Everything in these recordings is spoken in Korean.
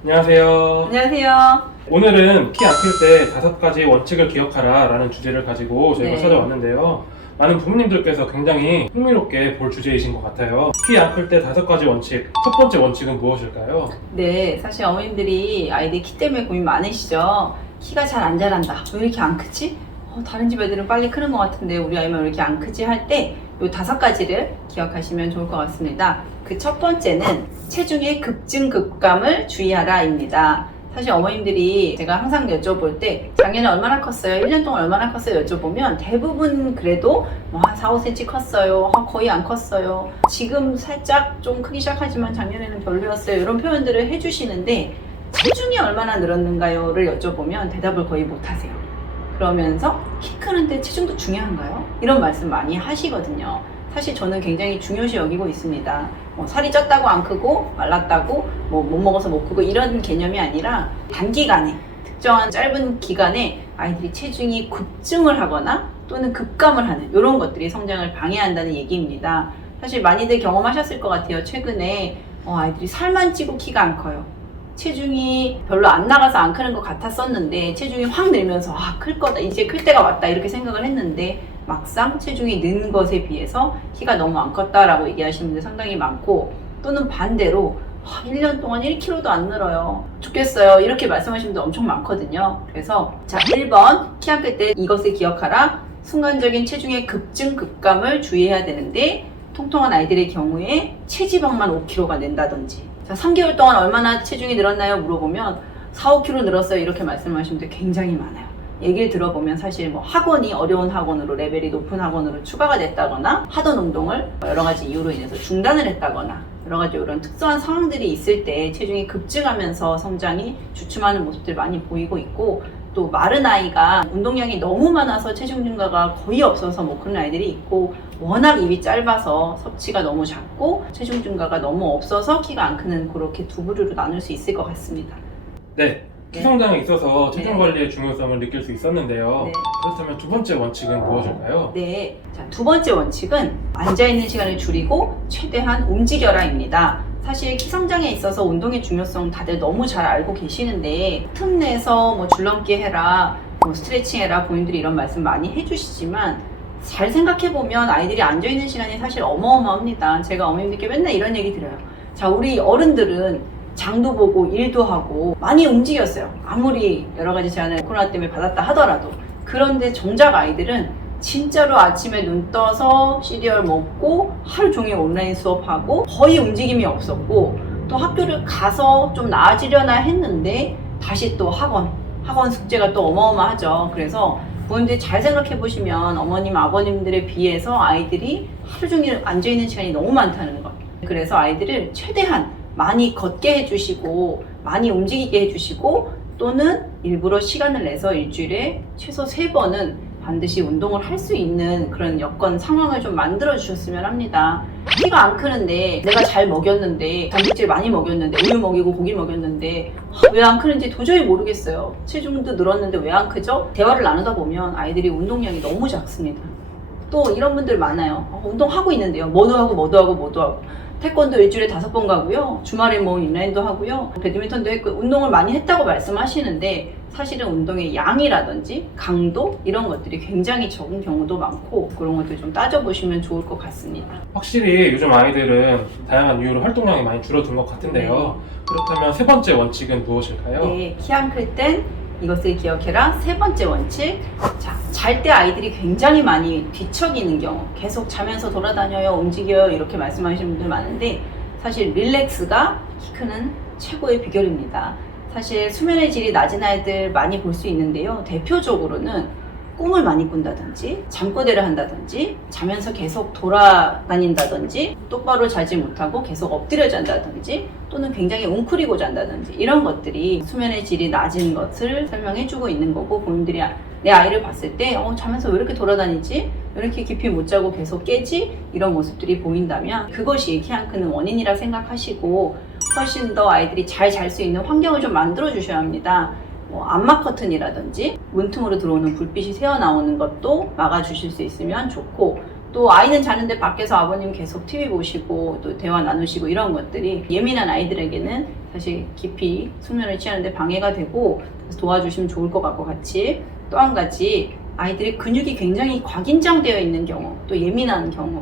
안녕하세요. 안녕하세요. 오늘은 키 안 클 때 5가지 원칙을 기억하라 라는 주제를 가지고 저희가 네. 찾아왔는데요. 많은 부모님들께서 굉장히 흥미롭게 볼 주제이신 것 같아요. 키 안 클 때 5가지 원칙. 첫 번째 원칙은 무엇일까요? 네, 사실 어머님들이 아이들 키 때문에 고민 많으시죠? 키가 잘 안 자란다. 왜 이렇게 안 크지? 다른 집 애들은 빨리 크는 것 같은데 우리 아이만 왜 이렇게 안 크지? 할 때 이 5가지를 기억하시면 좋을 것 같습니다. 그 첫 번째는 체중의 급증 급감을 주의하라입니다. 사실 어머님들이 제가 항상 여쭤볼 때 작년에 얼마나 컸어요? 1년 동안 얼마나 컸어요? 여쭤보면 대부분 그래도 한 4, 5cm 컸어요. 거의 안 컸어요. 지금 살짝 좀 크기 시작하지만 작년에는 별로였어요. 이런 표현들을 해주시는데 체중이 얼마나 늘었는가요?를 여쭤보면 대답을 거의 못하세요. 그러면서 키 크는데 체중도 중요한가요? 이런 말씀 많이 하시거든요. 사실 저는 굉장히 중요시 여기고 있습니다. 살이 쪘다고 안 크고 말랐다고 못 먹어서 못 크고 이런 개념이 아니라 단기간에 특정한 짧은 기간에 아이들이 체중이 급증을 하거나 또는 급감을 하는 이런 것들이 성장을 방해한다는 얘기입니다. 사실 많이들 경험하셨을 것 같아요. 최근에 아이들이 살만 찌고 키가 안 커요. 체중이 별로 안 나가서 안 크는 것 같았었는데 체중이 확 늘면서 클 거다, 이제 클 때가 왔다 이렇게 생각을 했는데 막상 체중이 는 것에 비해서 키가 너무 안 컸다라고 얘기하시는 분들 상당히 많고, 또는 반대로 1년 동안 1kg도 안 늘어요. 좋겠어요. 이렇게 말씀하시는 분들 엄청 많거든요. 그래서 자, 1번 키 안 클 때 이것을 기억하라. 순간적인 체중의 급증 급감을 주의해야 되는데, 통통한 아이들의 경우에 체지방만 5kg가 는다든지, 자, 3개월 동안 얼마나 체중이 늘었나요? 물어보면 4, 5kg 늘었어요. 이렇게 말씀하시는 분들 굉장히 많아요. 얘기를 들어보면 사실 학원이 어려운 학원으로, 레벨이 높은 학원으로 추가가 됐다거나, 하던 운동을 여러 가지 이유로 인해서 중단을 했다거나, 여러 가지 이런 특수한 상황들이 있을 때 체중이 급증하면서 성장이 주춤하는 모습들 많이 보이고 있고, 또 마른 아이가 운동량이 너무 많아서 체중 증가가 거의 없어서 그런 아이들이 있고, 워낙 입이 짧아서 섭취가 너무 작고 체중 증가가 너무 없어서 키가 안 크는, 그렇게 두 부류로 나눌 수 있을 것 같습니다. 네. 키 네. 성장에 있어서 체중 네. 관리의 중요성을 느낄 수 있었는데요. 네. 그렇다면 두 번째 원칙은 무엇일까요? 네. 자, 두 번째 원칙은 앉아있는 시간을 줄이고 최대한 움직여라입니다. 사실 키 성장에 있어서 운동의 중요성 다들 너무 잘 알고 계시는데, 틈 내서 줄넘기 해라, 스트레칭 해라, 본인들이 이런 말씀 많이 해주시지만 잘 생각해보면 아이들이 앉아있는 시간이 사실 어마어마합니다. 제가 어머님들께 맨날 이런 얘기 드려요. 자, 우리 어른들은 장도 보고 일도 하고 많이 움직였어요. 아무리 여러 가지 제한을 코로나 때문에 받았다 하더라도. 그런데 정작 아이들은 진짜로 아침에 눈 떠서 시리얼 먹고 하루 종일 온라인 수업하고 거의 움직임이 없었고, 또 학교를 가서 좀 나아지려나 했는데 다시 또 학원 숙제가 또 어마어마하죠. 그래서 부모님들이 잘 생각해 보시면 어머님, 아버님들에 비해서 아이들이 하루 종일 앉아있는 시간이 너무 많다는 것. 그래서 아이들을 최대한 많이 걷게 해주시고 많이 움직이게 해주시고, 또는 일부러 시간을 내서 일주일에 최소 3번은 반드시 운동을 할 수 있는 그런 여건, 상황을 좀 만들어 주셨으면 합니다. 키가 안 크는데 내가 잘 먹였는데, 단백질 많이 먹였는데, 우유 먹이고 고기 먹였는데 왜 안 크는지 도저히 모르겠어요. 체중도 늘었는데 왜 안 크죠? 대화를 나누다 보면 아이들이 운동량이 너무 작습니다. 또 이런 분들 많아요. 운동하고 있는데요, 뭐도 하고 태권도 일주일에 5번 가고요, 주말에 인라인도 하고요, 배드민턴도 했고, 운동을 많이 했다고 말씀하시는데 사실은 운동의 양이라든지 강도, 이런 것들이 굉장히 적은 경우도 많고, 그런 것들 좀 따져보시면 좋을 것 같습니다. 확실히 요즘 아이들은 다양한 이유로 활동량이 많이 줄어든 것 같은데요. 그렇다면 세 번째 원칙은 무엇일까요? 네, 키 안 클 땐 이것을 기억해라. 세 번째 원칙. 자, 잘 때 아이들이 굉장히 많이 뒤척이는 경우, 계속 자면서 돌아다녀요, 움직여요, 이렇게 말씀하시는 분들 많은데, 사실 릴렉스가 키 크는 최고의 비결입니다. 사실 수면의 질이 낮은 아이들 많이 볼 수 있는데요, 대표적으로는 꿈을 많이 꾼다든지, 잠꼬대를 한다든지, 자면서 계속 돌아다닌다든지, 똑바로 자지 못하고 계속 엎드려 잔다든지, 또는 굉장히 웅크리고 잔다든지, 이런 것들이 수면의 질이 낮은 것을 설명해주고 있는 거고, 본인들이 내 아이를 봤을 때 자면서 왜 이렇게 돌아다니지? 왜 이렇게 깊이 못 자고 계속 깨지? 이런 모습들이 보인다면 그것이 키 안 크는 원인이라 생각하시고, 훨씬 더 아이들이 잘 잘 수 있는 환경을 좀 만들어 주셔야 합니다. 암막 커튼이라든지 문틈으로 들어오는 불빛이 새어나오는 것도 막아주실 수 있으면 좋고, 또 아이는 자는데 밖에서 아버님 계속 TV 보시고 또 대화 나누시고, 이런 것들이 예민한 아이들에게는 사실 깊이 숙면을 취하는데 방해가 되고 도와주시면 좋을 것 같고 같이 또 한 가지 아이들의 근육이 굉장히 과긴장되어 있는 경우 또 예민한 경우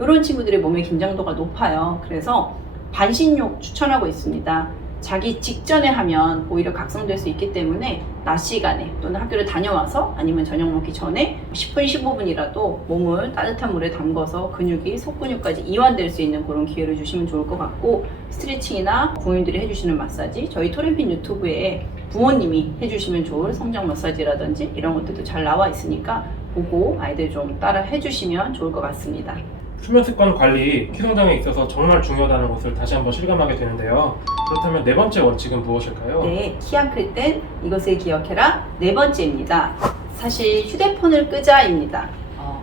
이런 친구들의 몸의 긴장도가 높아요. 그래서 반신욕 추천하고 있습니다. 자기 직전에 하면 오히려 각성될 수 있기 때문에 낮 시간에 또는 학교를 다녀와서 아니면 저녁 먹기 전에 10분, 15분이라도 몸을 따뜻한 물에 담궈서 근육이 속근육까지 이완될 수 있는 그런 기회를 주시면 좋을 것 같고 스트레칭이나 부모님들이 해주시는 마사지 저희 토렌핀 유튜브에 부모님이 해주시면 좋을 성장 마사지라든지 이런 것들도 잘 나와 있으니까 보고 아이들 좀 따라 해주시면 좋을 것 같습니다. 수면 습관 관리, 키 성장에 있어서 정말 중요하다는 것을 다시 한번 실감하게 되는데요. 그렇다면 네 번째 원칙은 무엇일까요? 네, 키 안 클 땐 이것을 기억해라. 네 번째입니다. 사실 휴대폰을 끄자입니다.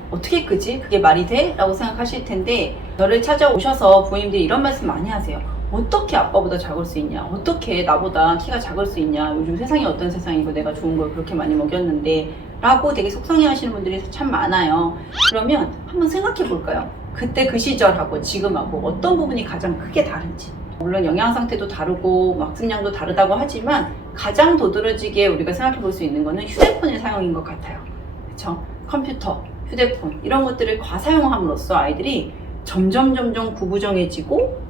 어떻게 끄지? 그게 말이 돼? 라고 생각하실 텐데 저를 찾아오셔서 부모님들이 이런 말씀 많이 하세요. 어떻게 아빠보다 작을 수 있냐? 어떻게 나보다 키가 작을 수 있냐? 요즘 세상이 어떤 세상이고 내가 좋은 걸 그렇게 많이 먹였는데 라고 되게 속상해 하시는 분들이 참 많아요. 그러면 한번 생각해 볼까요? 그때 그 시절하고 지금하고 어떤 부분이 가장 크게 다른지. 물론 영양 상태도 다르고 학습량도 다르다고 하지만 가장 도드라지게 우리가 생각해 볼 수 있는 거는 휴대폰의 사용인 것 같아요. 그렇죠? 컴퓨터, 휴대폰 이런 것들을 과사용함으로써 아이들이 점점 구부정해지고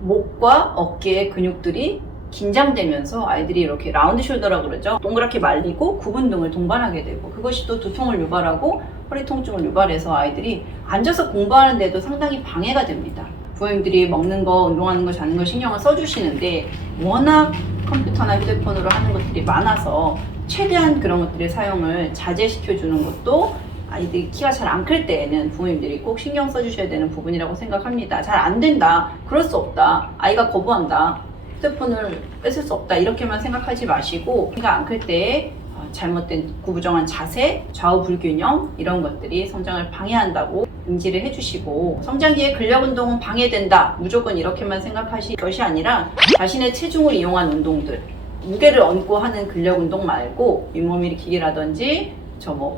목과 어깨의 근육들이 긴장되면서 아이들이 이렇게 라운드 숄더라고 그러죠. 동그랗게 말리고 구분 등을 동반하게 되고 그것이 또 두통을 유발하고 허리 통증을 유발해서 아이들이 앉아서 공부하는데도 상당히 방해가 됩니다. 부모님들이 먹는 거, 운동하는 거, 자는 거 신경을 써주시는데 워낙 컴퓨터나 휴대폰으로 하는 것들이 많아서 최대한 그런 것들의 사용을 자제시켜주는 것도 아이들이 키가 잘 안 클 때에는 부모님들이 꼭 신경 써주셔야 되는 부분이라고 생각합니다. 잘 안 된다, 그럴 수 없다, 아이가 거부한다, 휴대폰을 뺏을 수 없다 이렇게만 생각하지 마시고 키가 안 클 때 잘못된 구부정한 자세, 좌우 불균형 이런 것들이 성장을 방해한다고 인지를 해주시고 성장기의 근력 운동은 방해된다 무조건 이렇게만 생각하실 것이 아니라 자신의 체중을 이용한 운동들 무게를 얹고 하는 근력 운동 말고 윗몸 일으키기라든지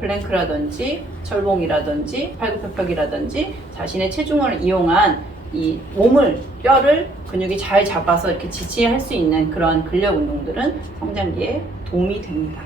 플랭크라든지 철봉이라든지 팔굽혀펴기라든지 자신의 체중을 이용한 이 몸을 뼈를 근육이 잘 잡아서 이렇게 지지할 수 있는 그런 근력 운동들은 성장기에 도움이 됩니다.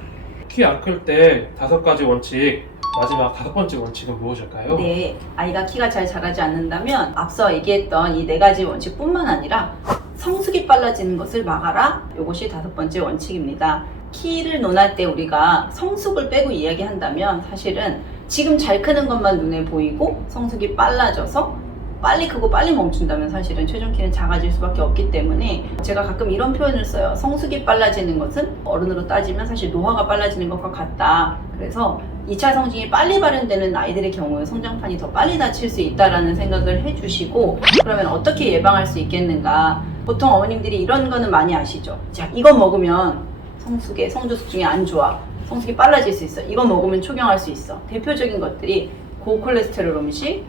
키 안 클 때 5가지 원칙, 마지막 5번째 원칙은 무엇일까요? 네, 아이가 키가 잘 자라지 않는다면 앞서 얘기했던 이 4가지 원칙뿐만 아니라 성숙이 빨라지는 것을 막아라. 이것이 5번째 원칙입니다. 키를 논할 때 우리가 성숙을 빼고 이야기한다면 사실은 지금 잘 크는 것만 눈에 보이고 성숙이 빨라져서 빨리 크고 빨리 멈춘다면 사실은 최종 키는 작아질 수밖에 없기 때문에 제가 가끔 이런 표현을 써요. 성숙이 빨라지는 것은 어른으로 따지면 사실 노화가 빨라지는 것과 같다. 그래서 2차 성징이 빨리 발현되는 아이들의 경우에 성장판이 더 빨리 닫힐 수 있다라는 생각을 해주시고 그러면 어떻게 예방할 수 있겠는가? 보통 어머님들이 이런 거는 많이 아시죠? 자, 이거 먹으면 성숙의 성조숙증이 안 좋아. 성숙이 빨라질 수 있어. 이거 먹으면 초경할 수 있어. 대표적인 것들이 고콜레스테롤 음식,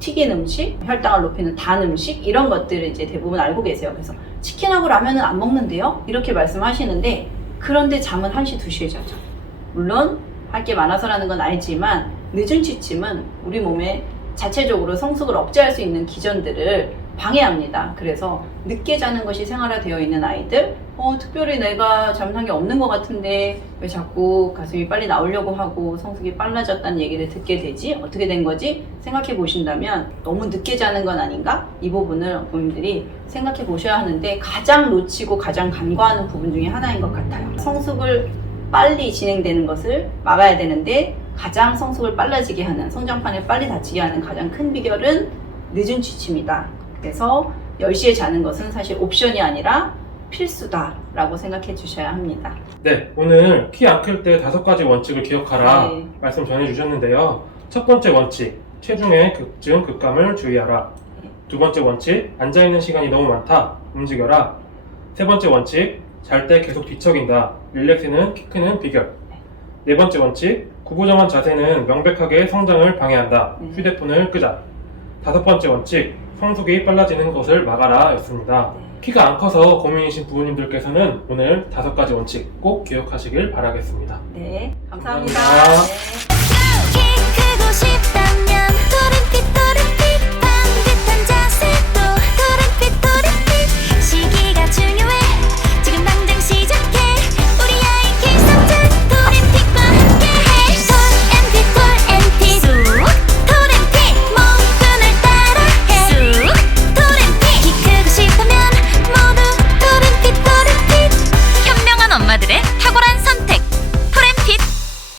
튀긴 음식, 혈당을 높이는 단 음식 이런 것들을 이제 대부분 알고 계세요. 그래서 치킨하고 라면은 안 먹는데요? 이렇게 말씀하시는데 그런데 잠은 1시, 2시에 자죠. 물론 할 게 많아서라는 건 알지만 늦은 취침은 우리 몸에 자체적으로 성숙을 억제할 수 있는 기전들을 방해합니다. 그래서 늦게 자는 것이 생활화되어 있는 아이들 특별히 내가 잘못한 게 없는 것 같은데 왜 자꾸 가슴이 빨리 나오려고 하고 성숙이 빨라졌다는 얘기를 듣게 되지? 어떻게 된 거지? 생각해 보신다면 너무 늦게 자는 건 아닌가? 이 부분을 부모님들이 생각해 보셔야 하는데 가장 놓치고 가장 간과하는 부분 중에 하나인 것 같아요. 성숙을 빨리 진행되는 것을 막아야 되는데 가장 성숙을 빨라지게 하는 성장판을 빨리 닫히게 하는 가장 큰 비결은 늦은 취침이다. 그래서 10시에 자는 것은 사실 옵션이 아니라 필수다라고 생각해 주셔야 합니다. 네, 오늘 키 안 클 때 5가지 원칙을 기억하라 네. 말씀 전해주셨는데요. 첫 번째 원칙, 체중의 급증, 급감을 주의하라. 두 번째 원칙, 앉아있는 시간이 너무 많다, 움직여라. 세 번째 원칙, 잘 때 계속 뒤척인다, 릴렉스는 키 크는 비결. 네 번째 원칙, 구부정한 자세는 명백하게 성장을 방해한다, 휴대폰을 끄자. 5번째 원칙, 성숙이 빨라지는 것을 막아라 였습니다. 키가 안 커서 고민이신 부모님들께서는 오늘 5가지 원칙 꼭 기억하시길 바라겠습니다. 네, 감사합니다. 감사합니다. 네. 키 크고 싶다